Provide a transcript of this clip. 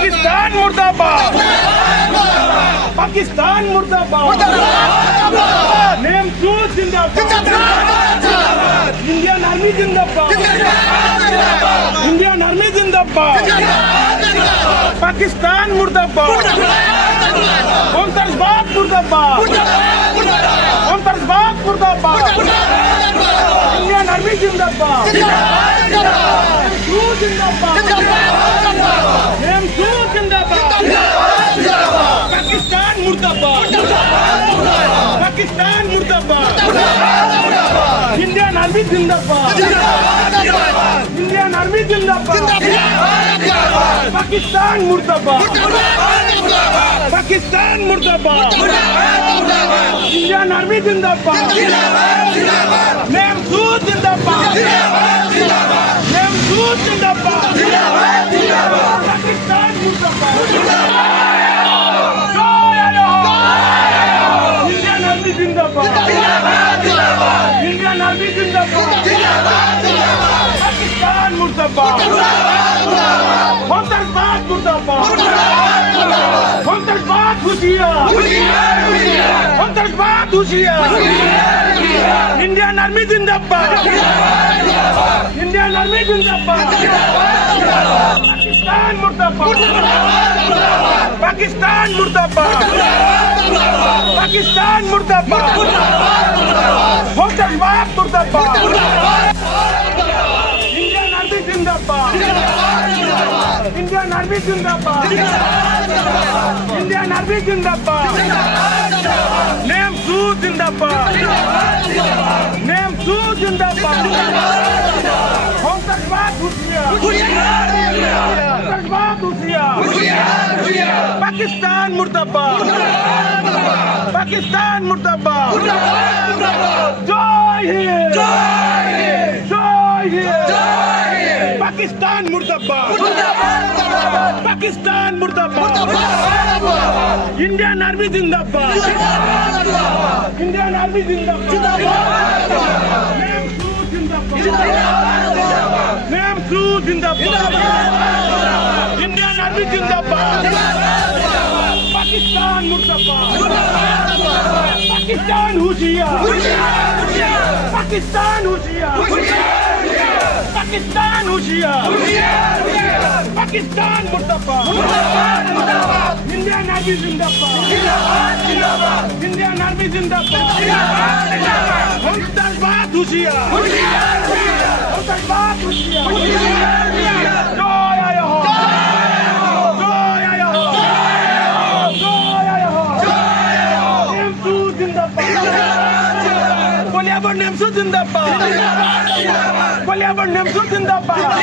पाकिस्तान मुर्दाबाद, पाकिस्तान मुर्दाबाद, नेम सूद जिंदाबाद, इंडियन आर्मी जिंदाबाद, इंडियन आर्मी जिंदाबाद, पाकिस्तान मुर्दाबाद, मुर्दाबाद मुर्दाबाद, मुर्दाबाद मुर्दाबाद, इंडियन आर्मी जिंदाबाद, सूद जिंदाबाद, नेम सूद जिंदाबाद, पाकिस्तान मुर्दाबाद, पाकिस्तान मुर्दाबाद, इंडियन आर्मी जिंदाबाद, इंडियन आर्मी जिंदाबाद, पाकिस्तान मुर्दाबाद, पाकिस्तान मुर्दाबाद, इंडियन आर्मी जिंदाबाद, नेम सूद जिंदाबाद, नेम सूद जिंदाबाद, पाकिस्तान मुर्दाबाद, इंडियन आर्मी जिंदाबाद, इंडियन आर्मी जिंदाबाद, पाकिस्तान मुर्दाबाद, मुर्दाबाद मुर्दाबाद, मुर्दाबाद हुशियार, मुर्दाबाद हुशियार, इंडियन आर्मी जिंदाबाद, इंडियन आर्मी जिंदाबाद, पाकिस्तान मुर्दाबाद, पाकिस्तान मुर्दाबाद, पाकिस्तान मुर्दाबाद, मुर्दाबाद मुर्दाबाद, इंडियन आर्मी जिंदाबाद, इंडियन आर्मी जिंदाबाद, इंडियन आर्मी जिंदाबाद, नेम सूद जिंदाबाद, नेम सूद जिंदाबाद, मुर्दाबाद हुशियार, मुर्दाबाद हुशियार, पाकिस्तान मुर्दाबाद, पाकिस्तान मुर्दाबाद, जय हिंद, जय हिंद, पाकिस्तान मुर्दाबाद, पाकिस्तान मुर्दाबाद, इंडियन आर्मी जिंदाबाद, इंडियन आर्मी जिंदाबाद, नेम सूद जिंदाबाद, नेम सूद जिंदाबाद, इंडियन आर्मी जिंदाबाद, पाकिस्तान मुर्दाबाद, पाकिस्तान हुशियार, पाकिस्तान हुशियार, पाकिस्तान हुशियार, पाकिस्तान मुर्दाबाद, इंडियन आर्मी जिंदाबाद, इंडियन आर्मी जिंदाबाद, मुर्दाबाद हुशियार, मुर्दाबाद हुशियार, जय आया हो, जय आया हो, जय आया हो, नेम सूद जिंदाबाद, कोलियाबड़ नेम सूद जिंदाबाद, कोलियाबड़ नेम सूद जिंदाबाद,